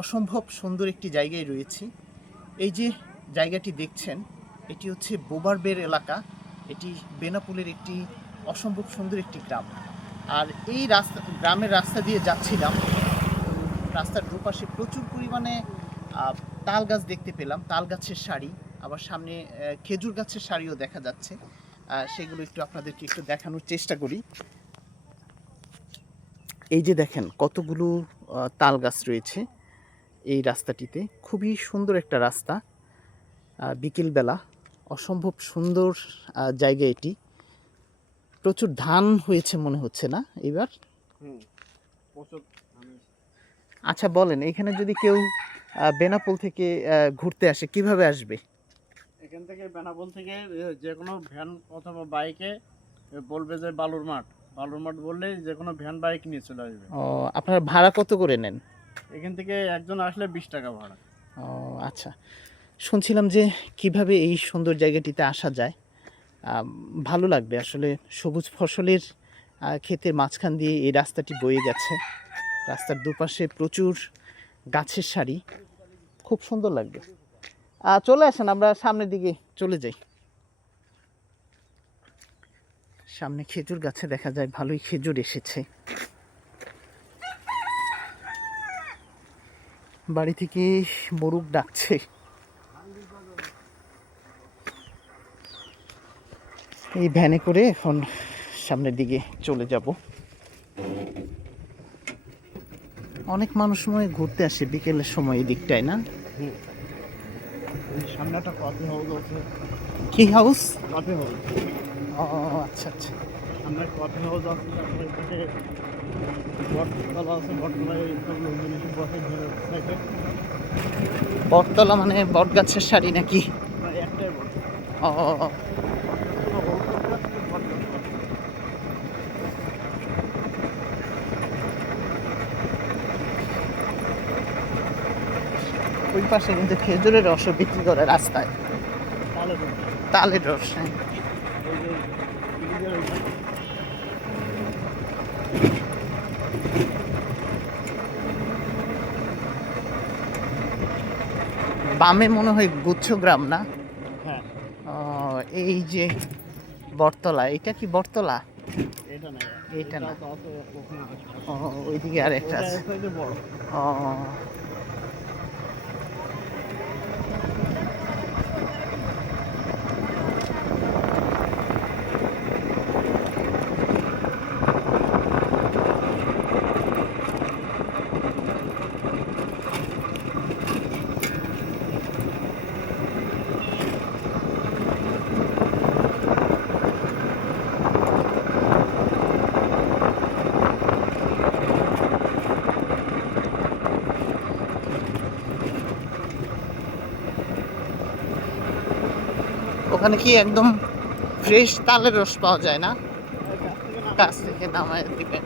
অসম্ভব সুন্দর একটি জায়গায় রয়েছি। এই যে জায়গাটি দেখছেন, এটি হচ্ছে বোবারবের এলাকা। এটি বেনাপোলের একটি অসম্ভব সুন্দর একটি গ্রাম। আর এই গ্রামের রাস্তা দিয়ে যাচ্ছিলাম। রাস্তার দুপাশে প্রচুর পরিমাণে তাল গাছ দেখতে পেলাম, তাল গাছের সারি, আবার সামনে খেজুর গাছের সারিও দেখা যাচ্ছে। সেগুলো একটু আপনাদেরকে একটু দেখানোর চেষ্টা করি। এই যে দেখেন কতগুলো তাল গাছ রয়েছে এই রাস্তাটিতে। খুবই সুন্দর একটা রাস্তা। বিকেলবেলা অসম্ভব সুন্দর জায়গা এটি। প্রচুর ধান হয়েছে মনে হচ্ছে না এবার? আচ্ছা বলেন, এখানে যদি কেউ বেনাপোল থেকে ঘুরতে আসে কিভাবে আসবে? এখান থেকে বেনাপোল থেকে যে কোনো ভ্যান অথবা বাইকে বলবে যে বালুর মাঠ বললেই যে কোনো ভ্যান বাইক নিয়ে চলে আসবে। ও, আপনারা ভাড়া কত করে নেন? এখান থেকে একজন আসলে 20 টাকা ভাড়া। ও আচ্ছা, শুনছিলাম যে কিভাবে এই সুন্দর জায়গাটিতে আসা যায়। ভালো লাগবে আসলে। সবুজ ফসলের ক্ষেতের মাঝখান দিয়ে এই রাস্তাটি বয়ে গেছে। রাস্তার দুপাশে প্রচুর গাছের সারি, খুব সুন্দর লাগবে। চলে আসেন, আমরা সামনের দিকে চলে যাই। সামনে খেজুর গাছে দেখা যায় ভালোই খেজুর এসেছে। বাড়ি থেকে মোরগ ডাকছে। এই ভ্যানে করে এখন সামনের দিকে চলে যাব। অনেক মানুষ সময় ঘুরতে আসে বিকেলের সময় এই দিকটায়, না? সামনে একটা কফি হাউস আছে। কি হাউস? Coffee house. ও আচ্ছা আচ্ছা। সামনে কফি হাউস আছে, তারপরে এদিকে বটতলা আছে, বটতলায় সব লোকজন এসে বসে ঘরে থাকে। বটতলা মানে বট গাছের সারি নাকি? একটাই বট। ও ওই পাশে কিন্তু খেজুরের রস বিক্রি করে রাস্তায়। তালের রস, হ্যাঁ। বামে মনে হয় গুচ্ছগ্রাম, না? হ্যাঁ, এই যে বটতলা, এটা কি বটতলা? এটা না, এটা না, তো আছে ওখানে আছে। ওইদিকে আর একটা আছে। ওটা বড়। ও ওখানে কি একদম ফ্রেশ তালের রস পাওয়া যায়, না? কাছ থেকে নামায় দিবে।